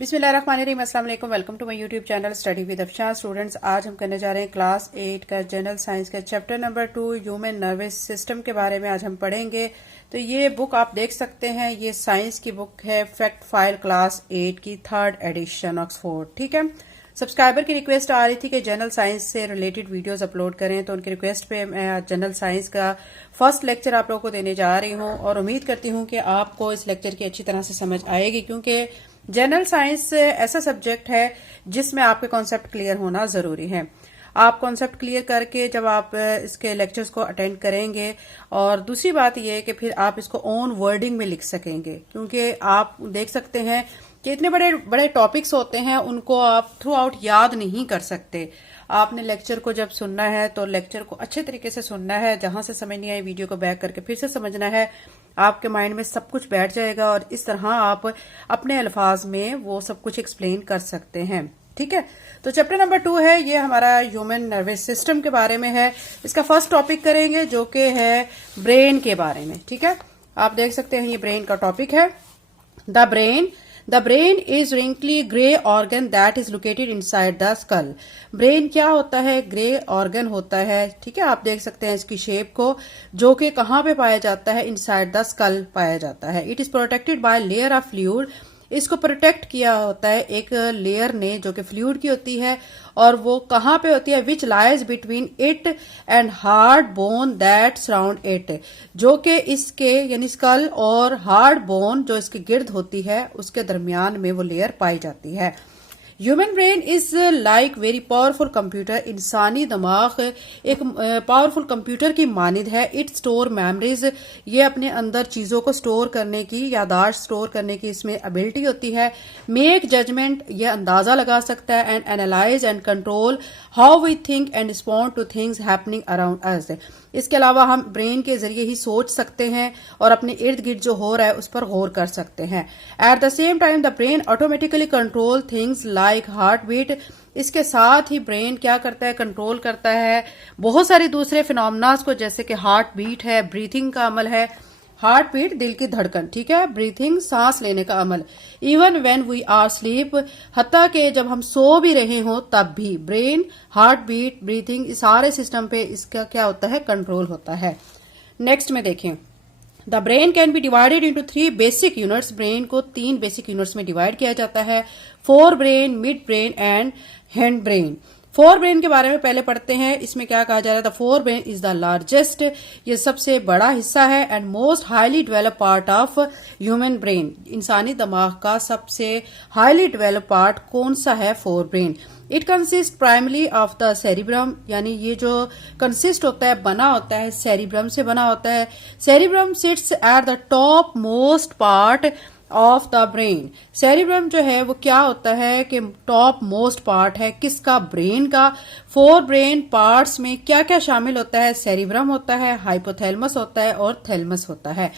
बिस्मिल्लाहिर्रहमानिर्रहीम, अस्सलाम वालेकुम। Welcome to my YouTube channel study with Afshan. Students, आज हम करने जा रहे हैं क्लास 8 का जनरल साइंस का chapter number 2 human nervous system के बारे में आज हम पढ़ेंगे। तो ये बुक आप देख सकते हैं, ये साइंस की बुक है, फैक्ट फाइल क्लास 8 की 3rd एडिशन ऑक्सफोर्ड। ठीक है, सब्सक्राइबर की रिक्वेस्ट आ रही थी कि जनरल साइंस से रिलेटेड वीडियोस अपलोड करें, तो उनकी रिक्वेस्ट पे मैं आज जनरल साइंस का फर्स्ट लेक्चर आप लोगों को देने जा रही हूं और उम्मीद करती हूं कि आपको इस लेक्चर की अच्छी तरह से समझ आएगी, क्योंकि जनरल साइंस ऐसा सब्जेक्ट है जिसमें आपके कॉन्सेप्ट क्लियर होना जरूरी है। आप कॉन्सेप्ट क्लियर करके जब आप इसके लेक्चर्स को अटेंड करेंगे, और दूसरी बात यह है कि फिर आप इसको ओन वर्डिंग में लिख सकेंगे, क्योंकि आप देख सकते हैं कि इतने बड़े बड़े टॉपिक्स होते हैं, उनको आप थ्रू आउट याद नहीं कर सकते। आपने लेक्चर को जब सुनना है तो लेक्चर को अच्छे तरीके से सुनना है, जहां से समझ नहीं आई वीडियो को बैक करके फिर से समझना है, आपके माइंड में सब कुछ बैठ जाएगा और इस तरह आप अपने अल्फाज में वो सब कुछ एक्सप्लेन कर सकते हैं। ठीक है, तो चैप्टर नंबर 2 है, ये हमारा ह्यूमन नर्वस सिस्टम के बारे में है। इसका फर्स्ट टॉपिक करेंगे जो कि है ब्रेन के बारे में। ठीक है, आप देख सकते हैं ये ब्रेन का टॉपिक है। The brain is wrinkly grey organ that is located inside the skull. Brain क्या होता है? ग्रे ऑर्गन होता है। ठीक है, आप देख सकते हैं इसकी शेप को, जो कि कहाँ पे पाया जाता है? इनसाइड द स्कल पाया जाता है। It is protected by layer of fluid. इसको प्रोटेक्ट किया होता है एक लेयर ने, जो कि फ्लूइड की होती है, और वो कहाँ पे होती है? Which lies between it and hard bone that surround it, जो कि इसके यानी स्कल और हार्ड बोन जो इसकी गिर्द होती है उसके दरमियान में वो लेयर पाई जाती है। Human brain is like very powerful computer. इंसानी दिमाग एक पावरफुल कंप्यूटर की मानिंद है। इट स्टोर मेमोरीज, ये अपने अंदर चीजों को स्टोर करने की, यादाश्त स्टोर करने की इसमें एबिलिटी होती है। मेक जजमेंट, ये अंदाजा लगा सकता है। And analyse and control how we think and respond to things happening around us. इसके अलावा हम ब्रेन के जरिए ही सोच सकते हैं और अपने इर्द गिर्द जो हो रहा है उस पर गौर कर सकते हैं। At the same time the brain automatically control things like heart beat. इसके साथ ही ब्रेन क्या करता है? कंट्रोल करता है बहुत सारे दूसरे फिनोमेनास को, जैसे कि हार्ट बीट है, ब्रीथिंग का अमल है। हार्ट बीट दिल की धड़कन, ठीक है, ब्रीथिंग सांस लेने का अमल। Even when we are sleep, हत्ता के जब हम सो भी रहे हों तब भी ब्रेन, हार्ट बीट, ब्रीथिंग, इस सारे सिस्टम पे इसका क्या होता है? कंट्रोल होता है। नेक्स्ट में देखें, the brain can be divided into 3 basic units. Brain को 3 बेसिक यूनिट्स में डिवाइड किया जाता है, fore brain, mid brain and hind brain. Fore brain के बारे में पहले पढ़ते हैं। इसमें क्या कहा जा रहा है? The fore brain is the largest, ये सबसे बड़ा हिस्सा है, and most highly develop part of human brain. इंसानी दिमाग का सबसे हाईली डेवलप पार्ट कौन सा है? Fore brain. It consist primary of the cerebrum, यानी ये जो कंसिस्ट होता है, बना होता है, सेरिब्रम से बना होता है। Cerebrum seats at the top most part of the brain. Cerebrum जो है वो क्या होता है कि टॉप मोस्ट पार्ट है किसका? ब्रेन का। फोर ब्रेन पार्ट्स में क्या क्या शामिल होता है? सेरिब्रम होता है, हाइपोथैलेमस होता है और थैलेमस होता है।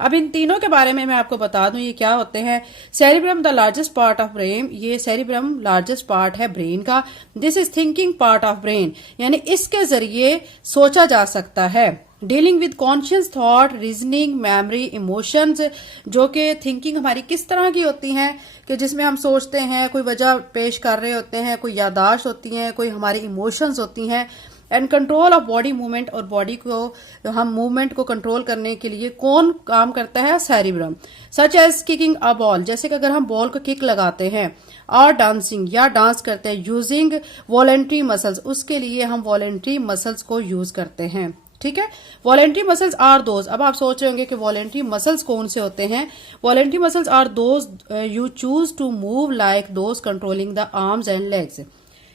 अब इन तीनों के बारे में मैं आपको बता दूं ये क्या होते हैं। Cerebrum the largest part of brain, ये सेरिब्रम लार्जेस्ट पार्ट है ब्रेन का। This is thinking part of brain, यानी इसके जरिए सोचा जा सकता है। Dealing with conscious thought, reasoning, memory, emotions, जो कि थिंकिंग हमारी किस तरह की होती है कि जिसमें हम सोचते हैं, कोई वजह पेश कर रहे होते हैं, कोई यादाश्त होती है, कोई हमारी इमोशंस होती हैं। And control of body movement, और बॉडी को हम मूवमेंट को कंट्रोल करने के लिए कौन काम करता है? Cerebrum. Such as kicking a ball, जैसे कि अगर हम बॉल को किक लगाते हैं, और डांसिंग, या डांस करते हैं। यूजिंग वॉलेंट्री मसल्स, उसके लिए हम वॉलेंट्री मसल्स को यूज करते हैं। ठीक है, वॉलेंट्री मसल्स आर दोज। अब आप सोच रहे होंगे कि वॉलेंट्री मसल्स कौन से होते हैं? Voluntary muscles are those you choose to move like those controlling the arms and legs.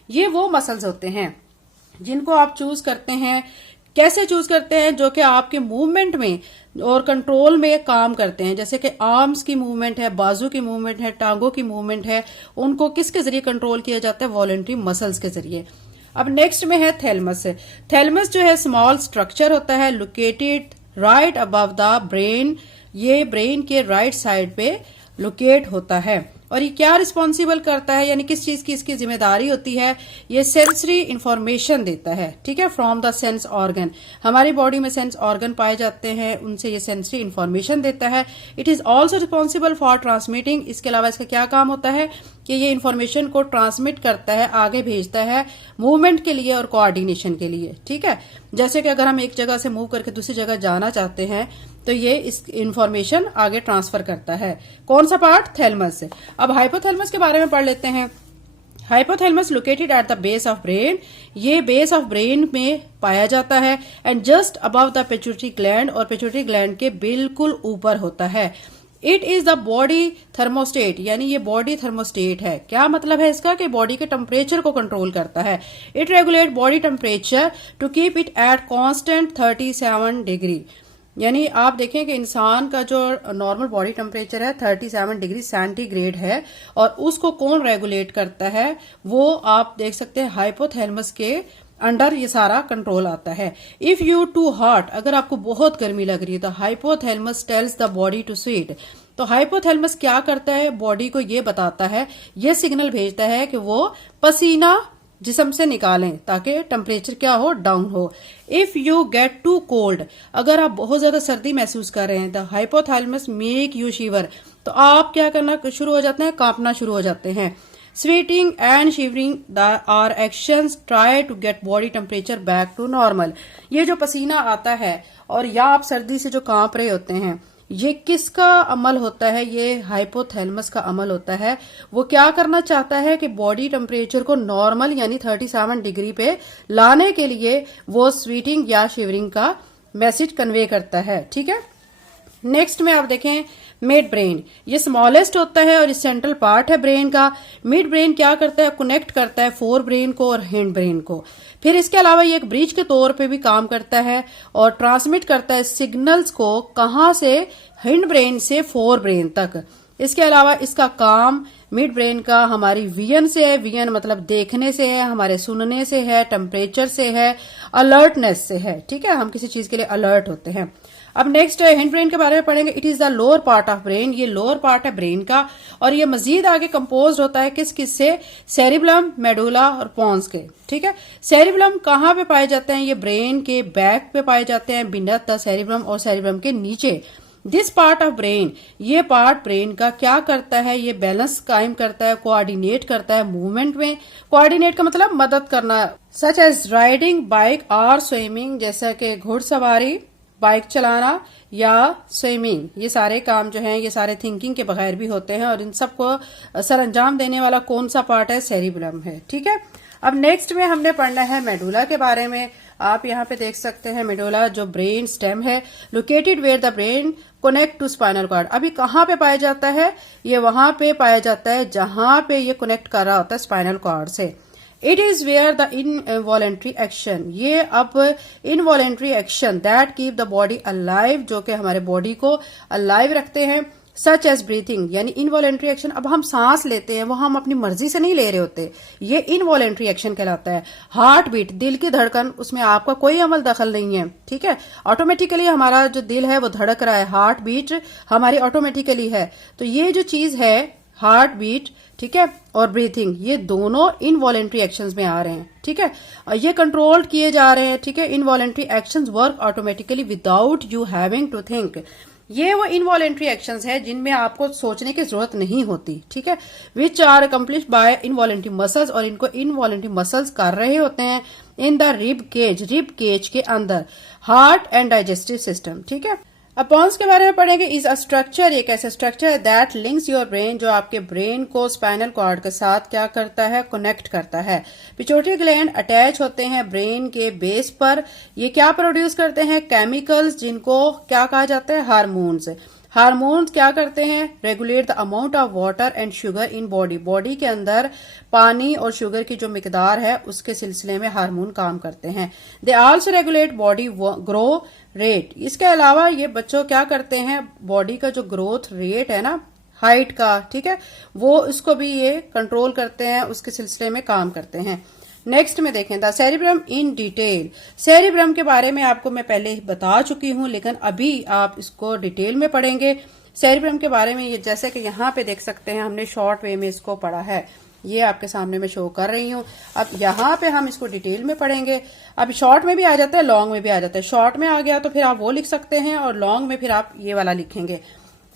ये वो मसल्स होते हैं जिनको आप चूज करते हैं। कैसे चूज करते हैं? जो कि आपके मूवमेंट में और कंट्रोल में काम करते हैं। जैसे कि आर्म्स की मूवमेंट है, बाजू की मूवमेंट है, टांगों की मूवमेंट है, उनको किसके जरिए कंट्रोल किया जाता है? वॉलेंट्री मसल्स के जरिए। अब नेक्स्ट में है थैलेमस। थैलेमस जो है स्मॉल स्ट्रक्चर होता है, located right above the brain, ये ब्रेन के राइट साइड पे लोकेट होता है। और ये क्या रिस्पॉन्सिबल करता है, यानी किस चीज की इसकी जिम्मेदारी होती है, ये सेंसरी इंफॉर्मेशन देता है, ठीक है, फ्रॉम द सेंस ऑर्गन। हमारी बॉडी में सेंस ऑर्गन पाए जाते हैं, उनसे ये सेंसरी इंफॉर्मेशन देता है। It is also responsible for transmitting, इसके अलावा इसका क्या काम होता है कि ये इंफॉर्मेशन को ट्रांसमिट करता है, आगे भेजता है मूवमेंट के लिए और कोऑर्डिनेशन के लिए, ठीक है। जैसे कि अगर हम एक जगह से मूव करके दूसरी जगह जाना चाहते हैं तो ये इस इंफॉर्मेशन आगे ट्रांसफर करता है। कौन सा पार्ट? थैलमस से। अब हाइपोथैलमस के बारे में पढ़ लेते हैं। Hypothalamus located at the base of brain, ये बेस ऑफ ब्रेन में पाया जाता है and just above the pituitary gland, और पिट्यूटरी ग्लैंड के बिल्कुल ऊपर होता है। It is the body thermostat, यानी ये बॉडी थर्मोस्टेट है। क्या मतलब है इसका? कि बॉडी के टेम्परेचर को कंट्रोल करता है। It regulate body temperature to keep it at constant 37 degree, यानी आप देखें कि इंसान का जो नॉर्मल बॉडी टेम्परेचर है 37 डिग्री सेंटीग्रेड है, और उसको कौन रेगुलेट करता है? वो आप देख सकते हैं हाइपोथैलमस के अंडर ये सारा कंट्रोल आता है। इफ यू टू हॉट, अगर आपको बहुत गर्मी लग रही है तो hypothalamus tells the body to sweat, तो हाइपोथैलमस क्या करता है? बॉडी को ये बताता है, ये सिग्नल भेजता है कि वो पसीना जिस्म से निकालें ताकि टेम्परेचर क्या हो? डाउन हो। If you get too cold, अगर आप बहुत ज्यादा सर्दी महसूस कर रहे हैं, the hypothalamus make you shiver, तो आप क्या करना शुरू हो जाते हैं? कांपना शुरू हो जाते हैं। Sweating and shivering are actions try to get body temperature back to normal, ये जो पसीना आता है और या आप सर्दी से जो कांप रहे होते हैं, ये किसका अमल होता है? ये हाइपोथैलमस का अमल होता है। वो क्या करना चाहता है कि बॉडी टेम्परेचर को नॉर्मल यानी 37 डिग्री पे लाने के लिए वो स्वीटिंग या शिवरिंग का मैसेज कन्वे करता है, ठीक है। नेक्स्ट में आप देखें मिड ब्रेन, ये स्मॉलेस्ट होता है और ये सेंट्रल पार्ट है ब्रेन का। मिड ब्रेन क्या करता है? कनेक्ट करता है फोर ब्रेन को और हिंड ब्रेन को। फिर इसके अलावा ये एक ब्रिज के तौर पे भी काम करता है और ट्रांसमिट करता है सिग्नल्स को, कहां से? हिंड ब्रेन से फोर ब्रेन तक। इसके अलावा इसका काम मिड ब्रेन का हमारी विजन से है, विजन मतलब देखने से है, हमारे सुनने से है, टेम्परेचर से है, अलर्टनेस से है, ठीक है, हम किसी चीज के लिए अलर्ट होते हैं। अब नेक्स्ट हिंड ब्रेन के बारे में पढ़ेंगे। It is the lower part of brain, ये लोअर पार्ट है ब्रेन का, और ये मजीद आगे कंपोज होता है किस किस से? सेरिबलम, मेडुला और पॉन्स के, ठीक है। सेरिबलम कहाँ पे पाए जाते हैं? ये ब्रेन के बैक पे पाए जाते हैं, बिनथ द सेरिबलम, और सेरिबलम के नीचे। दिस पार्ट ऑफ ब्रेन, ये पार्ट ब्रेन का क्या करता है? ये बैलेंस कायम करता है, कोऑर्डिनेट करता है मूवमेंट में। कोऑर्डिनेट का मतलब मदद करना, सच एज राइडिंग बाइक और स्विमिंग, जैसा कि घुड़सवारी, बाइक चलाना या स्विमिंग, ये सारे काम जो हैं ये सारे थिंकिंग के बगैर भी होते हैं, और इन सबको सरअंजाम देने वाला कौन सा पार्ट है? सेरिबलम है, ठीक है। अब नेक्स्ट में हमने पढ़ना है मेडुला के बारे में। आप यहाँ पे देख सकते हैं मेडुला जो ब्रेन स्टेम है, located where the brain connect to spinal cord. अभी कहाँ पे पाया जाता है? ये वहां पे पाया जाता है जहां पे ये कनेक्ट कर रहा होता है स्पाइनल कॉर्ड से। It is where the involuntary action, ये अब involuntary action that keep the body alive, जो कि हमारे बॉडी को अलाइव रखते हैं, सच एज ब्रीथिंग, यानी इनवॉलेंट्री एक्शन। अब हम सांस लेते हैं वो हम अपनी मर्जी से नहीं ले रहे होते, ये इनवॉलेंट्री एक्शन कहलाता है। हार्ट बीट, दिल की धड़कन, उसमें आपका कोई अमल दखल नहीं है, ठीक है, ऑटोमेटिकली हमारा जो दिल है वो धड़क रहा है, हार्ट बीट हमारी ऑटोमेटिकली है। तो ये जो चीज है हार्ट बीट, ठीक है, और ब्रीथिंग, ये दोनों इनवॉलेंट्री एक्शंस में आ रहे हैं, ठीक है, और ये कंट्रोल किए जा रहे हैं, ठीक है। Involuntary actions work automatically without you having to think, ये वो इनवॉलेंट्री एक्शंस है जिनमें आपको सोचने की जरूरत नहीं होती, ठीक है, which are accomplished by involuntary muscles, और इनको इनवॉलेंट्री मसल्स कर रहे होते हैं इन द रिब केज के अंदर, हार्ट एंड डाइजेस्टिव सिस्टम, ठीक है। अब पॉन्स के बारे में पढ़ेंगे। इज अ स्ट्रक्चर, एक ऐसा स्ट्रक्चर है दैट लिंक्स योर ब्रेन, जो आपके ब्रेन को स्पाइनल कॉर्ड के साथ क्या करता है? कनेक्ट करता है। पिट्यूटरी ग्लैंड अटैच होते हैं ब्रेन के बेस पर, ये क्या प्रोड्यूस करते हैं? केमिकल्स, जिनको क्या कहा जाता है? हार्मोन्स। हार्मोन्स क्या करते हैं? Regulate the amount of water and sugar in body, body के अंदर पानी और शुगर की जो मिकदार है उसके सिलसिले में हार्मोन काम करते हैं। They also regulate body grow rate, इसके अलावा ये बच्चों क्या करते हैं? बॉडी का जो ग्रोथ रेट है ना, हाइट का, ठीक है, वो इसको भी ये कंट्रोल करते हैं, उसके सिलसिले में काम करते हैं। नेक्स्ट में देखें the cerebrum in detail. Cerebrum के बारे में आपको मैं पहले ही बता चुकी हूं, लेकिन अभी आप इसको डिटेल में पढ़ेंगे। सेरिब्रम के बारे में ये जैसे कि यहाँ पे देख सकते हैं, हमने शॉर्ट वे में इसको पढ़ा है, ये आपके सामने मैं शो कर रही हूँ। अब यहाँ पे हम इसको डिटेल में पढ़ेंगे। अब शॉर्ट में भी आ जाता है, लॉन्ग में भी आ जाता है। शॉर्ट में आ गया तो फिर आप वो लिख सकते हैं और लॉन्ग में फिर आप ये वाला लिखेंगे।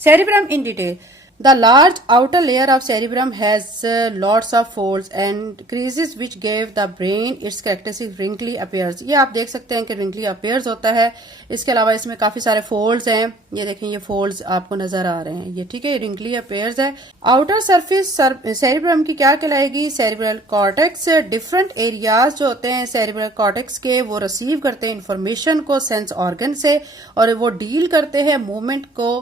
Cerebrum in detail, the large outer layer of cerebrum has lots of folds and creases which gave the brain its characteristic wrinkly appearance। ये आप देख सकते हैं कि wrinkly appearance होता है। इसके अलावा इसमें काफी सारे folds हैं, ये देखें ये folds आपको नजर आ रहे हैं, ये ठीक है, wrinkly appearance है। आउटर सरफेस सेरिब्रम की क्या कहलाएगी? Cerebral cortex. डिफरेंट एरियाज जो होते हैं सेरिब्रल कॉर्टेक्स के, वो रिसीव करते हैं इंफॉर्मेशन को सेंस ऑर्गन से और वो डील करते हैं मूवमेंट को।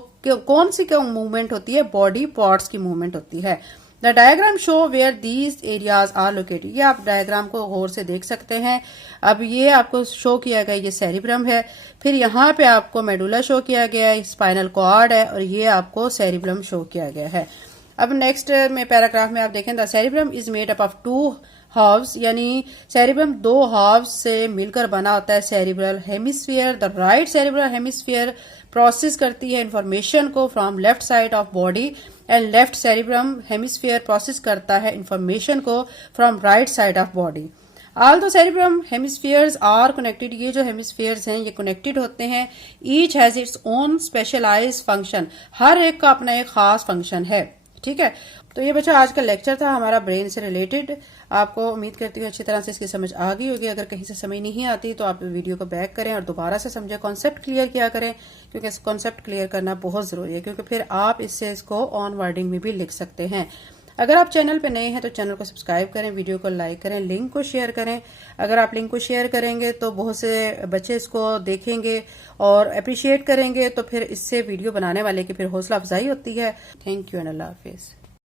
कौन सी मूवमेंट होती है? बॉडी पार्ट्स की मूवमेंट होती है। The diagram show where these areas are located. ये आप डायग्राम को गौर से देख सकते हैं। अब ये आपको शो किया गया, ये सेरिब्रम है, फिर यहाँ पे आपको मेडुला शो किया गया है, स्पाइनल कॉर्ड है और ये आपको सेरिब्रम शो किया गया है। अब नेक्स्ट में पैराग्राफ में आप देखें, the cerebrum is made up of 2 halves, यानी सेरिब्रम 2 हाफ्स से मिलकर बना होता है। Cerebral hemisphere, the right cerebral hemisphere process करती है इंफॉर्मेशन को from left side of body and left cerebrum hemisphere process करता है इंफॉर्मेशन को from right side of body. All the cerebrum hemispheres are connected, ये जो हेमिस्फीयर्स हैं ये कनेक्टेड होते हैं। Each has its own specialised function, हर एक का अपना एक खास फंक्शन है, ठीक है। तो ये बच्चा आज का लेक्चर था हमारा ब्रेन से रिलेटेड। आपको उम्मीद करती हूँ अच्छी तरह से इसकी समझ आ गई होगी। अगर कहीं से समझ नहीं आती तो आप वीडियो को बैक करें और दोबारा से समझें, कॉन्सेप्ट क्लियर किया करें, क्योंकि कॉन्सेप्ट क्लियर करना बहुत जरूरी है, क्योंकि फिर आप इससे इसको ऑन वर्डिंग में भी लिख सकते हैं। अगर आप चैनल पे नए हैं तो चैनल को सब्सक्राइब करें, वीडियो को लाइक करें, लिंक को शेयर करें। अगर आप लिंक को शेयर करेंगे तो बहुत से बच्चे इसको देखेंगे और अप्रिशिएट करेंगे, तो फिर इससे वीडियो बनाने वाले की फिर हौसला अफजाई होती है। Thank you and Allah Hafiz.